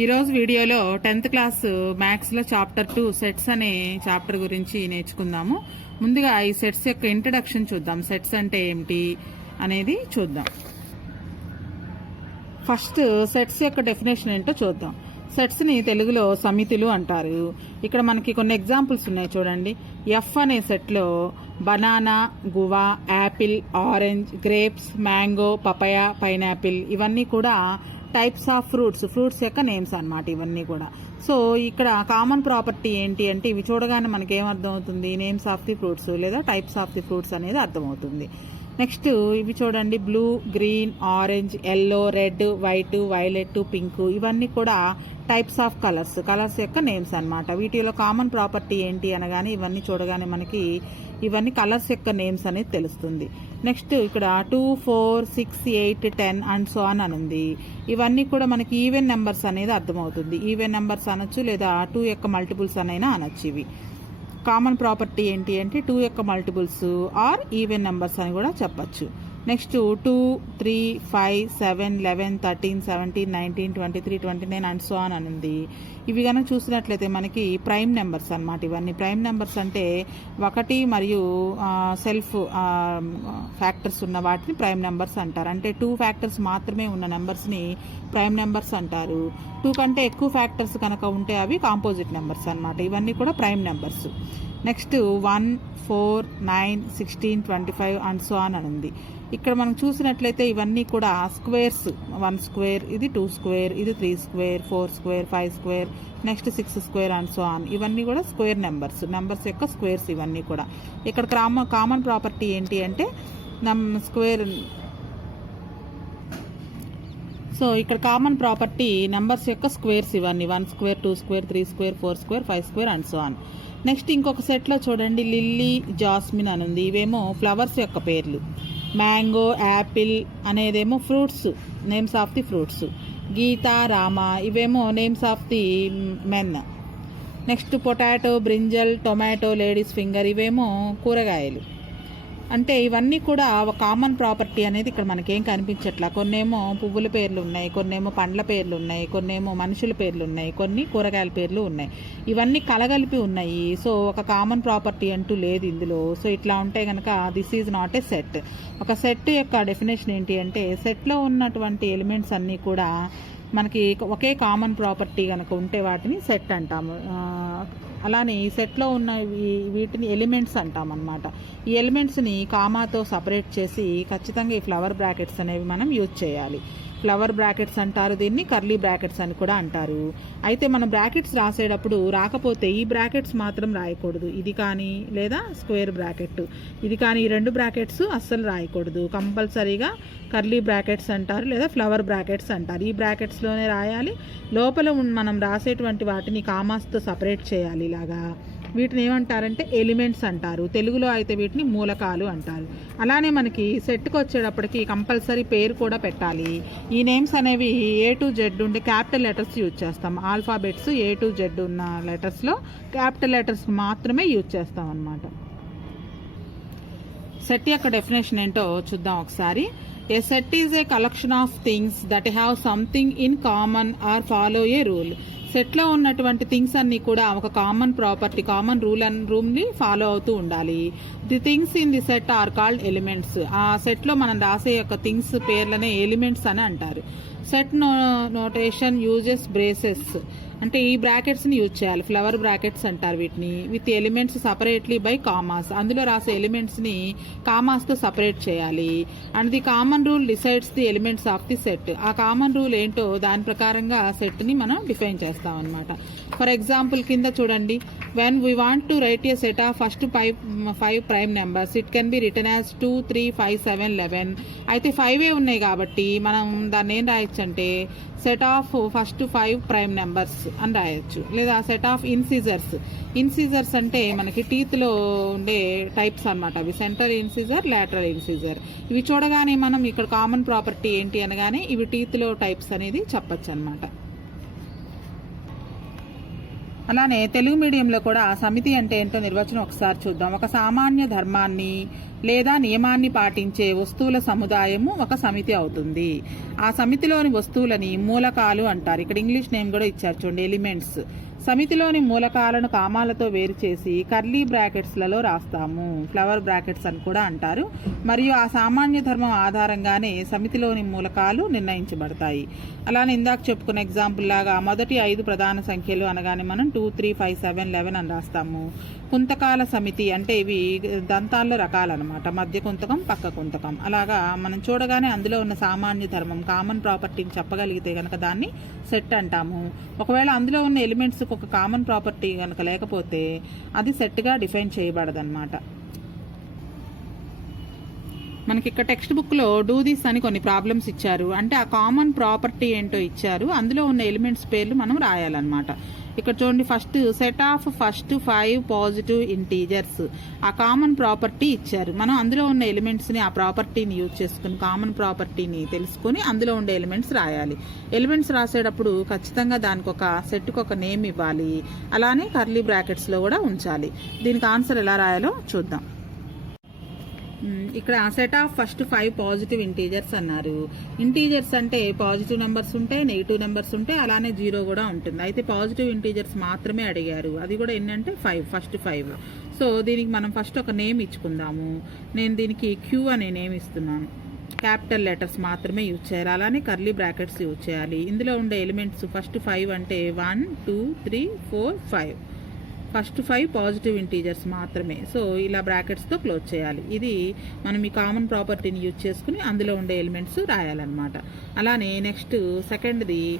ఈరోజు వీడియోలో tenth class మ్యాథ్స్లో చాప్టర్ టూ సెట్స్ అనే చాప్టర్ గురించి నేర్చుకుందాము. ముందుగా ఈ సెట్స్ యొక్క ఇంట్రడక్షన్ చూద్దాం. సెట్స్ అంటే ఏమిటి అనేది చూద్దాం. ఫస్ట్ సెట్స్ యొక్క డెఫినేషన్ ఏంటో చూద్దాం. సెట్స్ని తెలుగులో సమితులు అంటారు. ఇక్కడ మనకి కొన్ని ఎగ్జాంపుల్స్ ఉన్నాయి చూడండి. ఎఫ్ అనే సెట్లో banana guava apple orange grapes mango papaya pineapple ఇవన్నీ కూడా టైప్స్ ఆఫ్ ఫ్రూట్స్ ఫ్రూట్స్ యొక్క నేమ్స్ అన్నమాట ఇవన్నీ కూడా. సో ఇక్కడ కామన్ ప్రాపర్టీ ఏంటి అంటే ఇవి చూడగానే మనకి అర్థమవుతుంది? నేమ్స్ ఆఫ్ ది ఫ్రూట్స్ లేదా టైప్స్ ఆఫ్ ది ఫ్రూట్స్ అనేది అర్థమవుతుంది. నెక్స్ట్ ఇవి చూడండి blue green orange yellow red white violet pink ఇవన్నీ కూడా టైప్స్ ఆఫ్ కలర్స్ కలర్స్ యొక్క నేమ్స్ అనమాట వీటిలో కామన్ ప్రాపర్టీ ఏంటి అనగానే ఇవన్నీ చూడగానే మనకి ఇవన్నీ కలర్స్ యొక్క నేమ్స్ అనేది తెలుస్తుంది. నెక్స్ట్ ఇక్కడ two four six eight ten and so అని ఉంది ఇవన్నీ కూడా మనకి ఈవెన్ నెంబర్స్ అనేది అర్థమవుతుంది. ఈవెన్ నెంబర్స్ అనొచ్చు లేదా టూ యొక్క మల్టిపుల్స్ అనైనా అనొచ్చు ఇవి. కామన్ ప్రాపర్టీ ఏంటి అంటే టూ యొక్క మల్టిపుల్స్ ఆర్ ఈవెన్ నెంబర్స్ అని కూడా చెప్పచ్చు. Next two three five seven eleven thirteen seventeen nineteen twenty three twenty nine and so on అని ఉంది ఇవి కనుక చూసినట్లయితే మనకి ప్రైమ్ నెంబర్స్ అనమాట ఇవన్నీ. ప్రైమ్ నెంబర్స్ అంటే ఒకటి మరియు సెల్ఫ్ ఫ్యాక్టర్స్ ఉన్న వాటిని ప్రైమ్ నెంబర్స్ అంటారు. అంటే టూ ఫ్యాక్టర్స్ మాత్రమే ఉన్న నెంబర్స్ని ప్రైమ్ నెంబర్స్ అంటారు. టూ కంటే ఎక్కువ ఫ్యాక్టర్స్ కనుక ఉంటే అవి కాంపోజిట్ నెంబర్స్ అనమాట ఇవన్నీ కూడా prime numbers. Next one four nine sixteen twenty five and so on అని ఉంది ఇక్కడ మనం చూసినట్లయితే ఇవన్నీ కూడా స్క్వేర్స్. వన్ స్క్వేర్ ఇది టూ స్క్వేర్ ఇది three square four square five square next six square and so on. ఇవన్నీ కూడా స్క్వేర్ నెంబర్స్. నెంబర్స్ యొక్క స్క్వేర్స్ ఇవన్నీ కూడా. ఇక్కడ కామ కామన్ ప్రాపర్టీ ఏంటి అంటే నమ్ స్క్వేర్ సో ఇక్కడ కామన్ ప్రాపర్టీ నెంబర్స్ యొక్క స్క్వేర్స్ ఇవన్నీ. One square two square three square four square five square and so on. Next ఇంకొక సెట్లో చూడండి లిల్లీ జాస్మిన్ అని ఉంది. ఇవేమో ఫ్లవర్స్ యొక్క పేర్లు. Mango apple అనేదేమో fruits names of the fruits. Geeta Rama ఇవేమో names of the men. Next potato brinjal tomato ladies finger ఇవేమో కూరగాయలు. అంటే ఇవన్నీ కూడా ఒక కామన్ ప్రాపర్టీ అనేది ఇక్కడ మనకేం కనిపించట్లా. కొన్నేమో పువ్వుల పేర్లు ఉన్నాయి కొన్నేమో పండ్ల పేర్లు ఉన్నాయి కొన్నేమో మనుషుల పేర్లు ఉన్నాయి కొన్ని కూరగాయల పేర్లు ఉన్నాయి. ఇవన్నీ కలగలిపి ఉన్నాయి. సో ఒక కామన్ ప్రాపర్టీ అంటూ లేదు ఇందులో. సో ఇట్లా ఉంటే కనుక this is not a set ఒక సెట్ యొక్క డెఫినేషన్ ఏంటి అంటే సెట్లో ఉన్నటువంటి ఎలిమెంట్స్ అన్నీ కూడా మనకి ఒకే కామన్ ప్రాపర్టీ కనుక ఉంటే వాటిని సెట్ అంటాము. అలానే ఈ సెట్లో ఉన్న వీ- వీటిని ఎలిమెంట్స్ అంటాం అనమాట ఈ ఎలిమెంట్స్ని కామాతో సపరేట్ చేసి ఖచ్చితంగా ఈ ఫ్లవర్ బ్రాకెట్స్ అనేవి మనం యూజ్ చేయాలి. ఫ్లవర్ బ్రాకెట్స్ అంటారు దీన్ని కర్లీ బ్రాకెట్స్ అని కూడా అంటారు. అయితే మనం బ్రాకెట్స్ రాసేటప్పుడు రాకపోతే ఈ బ్రాకెట్స్ మాత్రం రాయకూడదు. ఇది కానీ లేదా స్క్వేర్ బ్రాకెట్ ఇది కానీ ఈ రెండు బ్రాకెట్స్ అస్సలు రాయకూడదు. కంపల్సరీగా కర్లీ బ్రాకెట్స్ అంటారు లేదా ఫ్లవర్ బ్రాకెట్స్ అంటారు. ఈ బ్రాకెట్స్లోనే రాయాలి. లోపల మనం రాసేటువంటి వాటిని కామాస్తో సపరేట్ చేయాలి. ఇలాగా వీటిని ఏమంటారంటే ఎలిమెంట్స్ అంటారు. తెలుగులో అయితే వీటిని మూలకాలు అంటారు. అలానే మనకి సెట్కి వచ్చేటప్పటికి కంపల్సరీ పేరు కూడా పెట్టాలి. ఈ నేమ్స్ అనేవి ఏ టు జెడ్ ఉండే క్యాపిటల్ లెటర్స్ యూజ్ చేస్తాం. ఆల్ఫాబెట్స్ ఏ టు జెడ్ ఉన్న లెటర్స్లో క్యాపిటల్ లెటర్స్ మాత్రమే యూజ్ చేస్తాం అన్నమాట. సెట్ యొక్క డెఫినేషన్ ఏంటో చూద్దాం ఒకసారి. A set is a collection of things that have something in common or follow a rule సెట్లో ఉన్నటువంటి థింగ్స్ అన్ని కూడా ఒక common property common rule and రూమ్ని follow అవుతూ ఉండాలి. The things in the set are called elements. ఆ సెట్లో మనం రాసే యొక్క థింగ్స్ పేర్లనే ఎలిమెంట్స్ అని అంటారు. Set no notation uses braces. అంటే ఈ బ్రాకెట్స్ని యూజ్ చేయాలి. ఫ్లవర్ బ్రాకెట్స్ అంటారు వీటిని. With elements separately by commas. అందులో రాసే ఎలిమెంట్స్ని కామాస్తో సపరేట్ చేయాలి. And the common rule decides the elements of the set. ఆ కామన్ రూల్ ఏంటో దాని ప్రకారంగా సెట్ని మనం డిఫైన్ చేస్తాం అనమాట ఫర్ ఎగ్జాంపుల్ కింద చూడండి. When we want to write a set of first five five prime numbers it can be written as two three five seven eleven అయితే ఫైవ్ ఏ ఉన్నాయి కాబట్టి మనం దాన్ని ఏం రాయొచ్చు అంటే set of first five prime numbers అని రాయొచ్చు. లేదా సెట్ ఆఫ్ ఇన్సీజర్స్ ఇన్సీజర్స్ అంటే మనకి టీత్లో ఉండే టైప్స్ అనమాట అవి సెంటర్ ఇన్సీజర్ లాటరల్ ఇన్సీజర్ ఇవి చూడగానే మనం ఇక్కడ కామన్ ప్రాపర్టీ ఏంటి అనగానే ఇవి టీత్లో టైప్స్ అనేది చెప్పచ్చు అనమాట అలానే తెలుగు మీడియంలో కూడా సమితి అంటే ఏంటో నిర్వచనం ఒకసారి చూద్దాం. ఒక సామాన్య ధర్మాన్ని లేదా నియమాన్ని పాటించే వస్తువుల సముదాయము ఒక సమితి అవుతుంది. ఆ సమితిలోని వస్తువులని మూలకాలు అంటారు. ఇక్కడ ఇంగ్లీష్ నేమ్ కూడా ఇచ్చారు చూడండి ఎలిమెంట్స్. సమితిలోని మూలకాలను కామాలతో వేరు చేసి కర్లీ బ్రాకెట్స్లలో రాస్తాము. ఫ్లవర్ బ్రాకెట్స్ అని కూడా అంటారు. మరియు ఆ సామాన్య ధర్మం ఆధారంగానే సమితిలోని మూలకాలు నిర్ణయించబడతాయి. అలానే ఇందాక చెప్పుకున్న ఎగ్జాంపుల్ లాగా మొదటి ఐదు ప్రధాన సంఖ్యలు అనగానే మనం two three five seven eleven అని రాస్తాము. కుంతకాల సమితి అంటే ఇవి దంతాల్లో రకాలన్నమాట. మధ్య కుంతకం పక్క కుంతకం. అలాగా మనం చూడగానే అందులో ఉన్న సామాన్య ధర్మం కామన్ ప్రాపర్టీని చెప్పగలిగితే కనుక దాన్ని సెట్ అంటాము. ఒకవేళ అందులో ఉన్న ఎలిమెంట్స్ ఒక కామన్ ప్రాపర్టీ కనుక లేకపోతే అది సెట్గా డిఫైన్ చేయబడదన్నమాట. మనకి ఇక్కడ టెక్స్ట్ బుక్లో డూ దిస్ అని కొన్ని ప్రాబ్లమ్స్ ఇచ్చారు. అంటే ఆ కామన్ ప్రాపర్టీ ఏంటో ఇచ్చారు. అందులో ఉన్న ఎలిమెంట్స్ పేర్లు మనం రాయాలన్నమాట. ఇక్కడ చూడండి first set of first five positive integers ఆ కామన్ ప్రాపర్టీ ఇచ్చారు. మనం అందులో ఉన్న ఎలిమెంట్స్ని ఆ ప్రాపర్టీని యూజ్ చేసుకుని కామన్ ప్రాపర్టీని తెలుసుకుని అందులో ఉండే ఎలిమెంట్స్ రాయాలి. ఎలిమెంట్స్ రాసేటప్పుడు ఖచ్చితంగా దానికి ఒక సెట్కి ఒక నేమ్ ఇవ్వాలి. అలానే కర్లీ బ్రాకెట్స్లో కూడా ఉంచాలి. దీనికి ఆన్సర్ ఎలా రాయాలో చూద్దాం. ఇక్కడ set of first five positive integers అన్నారు. ఇంటీజర్స్ అంటే పాజిటివ్ నెంబర్స్ ఉంటే నెగిటివ్ నెంబర్స్ ఉంటే అలానే జీరో కూడా ఉంటుంది. అయితే పాజిటివ్ ఇంటీజర్స్ మాత్రమే అడిగారు. అది కూడా ఏంటంటే ఫైవ్ ఫస్ట్ ఫైవ్ సో దీనికి మనం ఫస్ట్ ఒక నేమ్ ఇచ్చుకుందాము. నేను దీనికి క్యూ అనే నేమ్ ఇస్తున్నాను. క్యాపిటల్ లెటర్స్ మాత్రమే యూజ్ చేయాలి. అలానే కర్లీ బ్రాకెట్స్ యూజ్ చేయాలి. ఇందులో ఉండే ఎలిమెంట్స్ ఫస్ట్ ఫైవ్ అంటే one two three four five first five positive integers మాత్రమే. సో ఇలా బ్రాకెట్స్తో క్లోజ్ చేయాలి. ఇది మనం ఈ కామన్ ప్రాపర్టీని యూజ్ చేసుకుని అందులో ఉండే ఎలిమెంట్స్ రాయాలన్నమాట. అలానే నెక్స్ట్ సెకండ్ది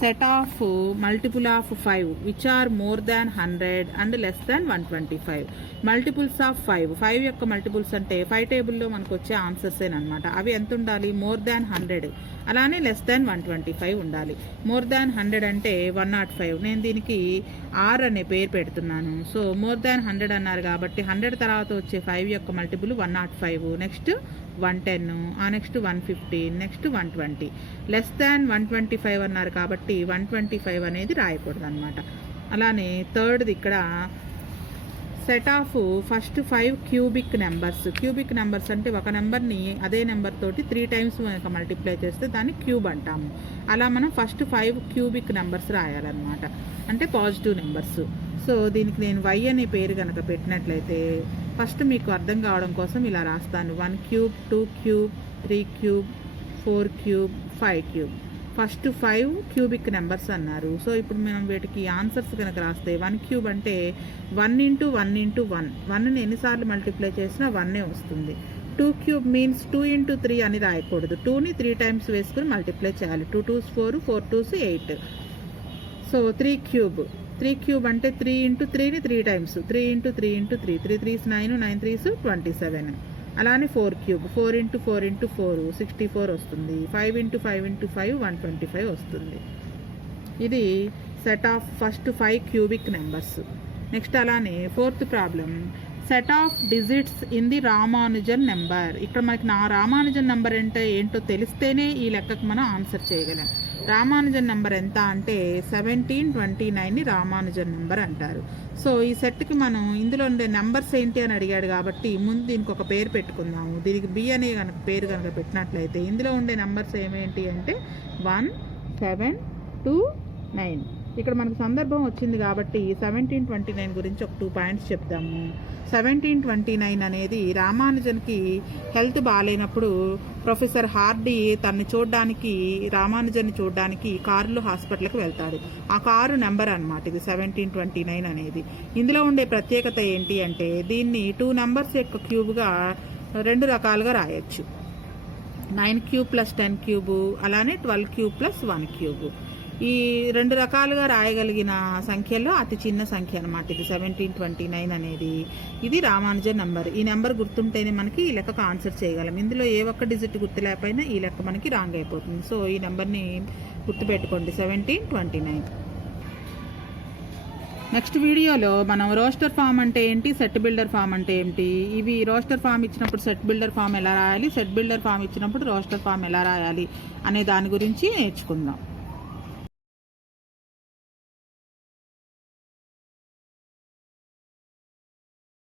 set of multiple of five which are more than hundred and less than one twenty five multiples of five five యొక్క మల్టిపుల్స్ అంటే ఫైవ్ టేబుల్లో మనకు వచ్చే ఆన్సర్స్ అనమాట అవి ఎంత ఉండాలి? మోర్ దాన్ హండ్రెడ్ అలానే less than one twenty five ఉండాలి. మోర్ దాన్ హండ్రెడ్ అంటే వన్ నాట్ ఫైవ్ నేను దీనికి ఆర్ అనే పేరు పెడుతున్నాను. సో మోర్ దాన్ హండ్రెడ్ అన్నారు కాబట్టి హండ్రెడ్ తర్వాత వచ్చే ఫైవ్ యొక్క multiple one nought five next one ten ఆ next one fifteen next one twenty. Less than one twenty five అన్నారు కాబట్టి వన్ ట్వంటీ ఫైవ్ అనేది రాయకూడదు అనమాట అలానే థర్డ్ది ఇక్కడ set of first five cubic numbers cubic numbers అంటే ఒక నెంబర్ని అదే నెంబర్ తోటి త్రీ టైమ్స్ మల్టిప్లై చేస్తే దాన్ని క్యూబ్ అంటాము. అలా మనం ఫస్ట్ ఫైవ్ క్యూబిక్ నెంబర్స్ రాయాలన్నమాట. అంటే పాజిటివ్ నెంబర్స్ సో దీనికి నేను వై అనే పేరు కనుక పెట్టినట్లయితే ఫస్ట్ మీకు అర్థం కావడం కోసం ఇలా రాస్తాను. One cube two cube three cube four cube five cube. First five cubic numbers అన్నారు. సో ఇప్పుడు మనం వీటికి ఆన్సర్స్ కనుక రాస్తే వన్ క్యూబ్ అంటే one into one into one. వన్ని ఎన్నిసార్లు మల్టిప్లై చేసినా వన్నే వస్తుంది. Two cube means two into three అని రాయకూడదు. టూని త్రీ టైమ్స్ వేసుకుని మల్టిప్లై చేయాలి. Two twos four four twos eight. So three cube. Three cube అంటే త్రీ ఇంటూ త్రీని three times three into three into three three threes nine nine threes twenty seven అలానే four cube four into four into four sixty four వస్తుంది. Five into five into five one twenty five వస్తుంది. ఇది set of first five cubic numbers next అలానే fourth problem set of digits in the Ramanujan number. ఇక్కడ మనకి నా Ramanujan number అంటే ఏంటో తెలిస్తేనే ఈ లెక్కకు మనం ఆన్సర్ చేయగలం. రామానుజన్ నెంబర్ ఎంత అంటే సెవెంటీన్ ట్వంటీ నైన్ని రామానుజన్ నెంబర్ అంటారు. సో ఈ సెట్కి మనం ఇందులో ఉండే నెంబర్స్ ఏంటి అని అడిగాడు కాబట్టి ముందు దీనికి ఒక పేరు పెట్టుకుందాము. దీనికి బి అనే కనుక పేరు కనుక పెట్టినట్లయితే ఇందులో ఉండే నెంబర్స్ ఏమేంటి అంటే వన్ సెవెన్ టూ నైన్. ఇక్కడ మనకు సందర్భం వచ్చింది కాబట్టి సెవెంటీన్ ట్వంటీ నైన్ గురించి ఒక టూ పాయింట్స్ చెప్తాము సెవెంటీన్ ట్వంటీ నైన్ అనేది రామానుజన్కి హెల్త్ బాగాలేనప్పుడు ప్రొఫెసర్ హార్డీ తన్ని చూడడానికి రామానుజన్ని చూడడానికి కారులో హాస్పిటల్కి వెళ్తాడు ఆ కారు నెంబర్ అన్నమాట ఇది సెవెంటీన్ ట్వంటీ నైన్ అనేది. ఇందులో ఉండే ప్రత్యేకత ఏంటి అంటే దీన్ని టూ నెంబర్స్ యొక్క క్యూబ్గా రెండు రకాలుగా రాయొచ్చు. Nine cube plus ten cube అలానే twelve cube plus one cube. ఈ రెండు రకాలుగా రాయగలిగిన సంఖ్యలో అతి చిన్న సంఖ్య అనమాట ఇది సెవెంటీన్ ట్వంటీ నైన్ అనేది. ఇది రామానుజన్ నెంబర్. ఈ నెంబర్ గుర్తుంటేనే మనకి ఈ లెక్కకు ఆన్సర్ చేయగలం. ఇందులో ఏ ఒక్క డిజిట్ గుర్తు లేకపోయినా ఈ లెక్క మనకి రాంగ్ అయిపోతుంది. సో ఈ నెంబర్ని గుర్తుపెట్టుకోండి సెవెంటీన్ ట్వంటీ నైన్. నెక్స్ట్ వీడియోలో మనం రోస్టర్ ఫామ్ అంటే ఏంటి? సెట్ బిల్డర్ ఫామ్ అంటే ఏంటి? ఇవి రోస్టర్ ఫామ్ ఇచ్చినప్పుడు సెట్ బిల్డర్ ఫామ్ ఎలా రాయాలి? సెట్ బిల్డర్ ఫామ్ ఇచ్చినప్పుడు రోస్టర్ ఫామ్ ఎలా రాయాలి? అనే దాని గురించి నేర్చుకుందాం.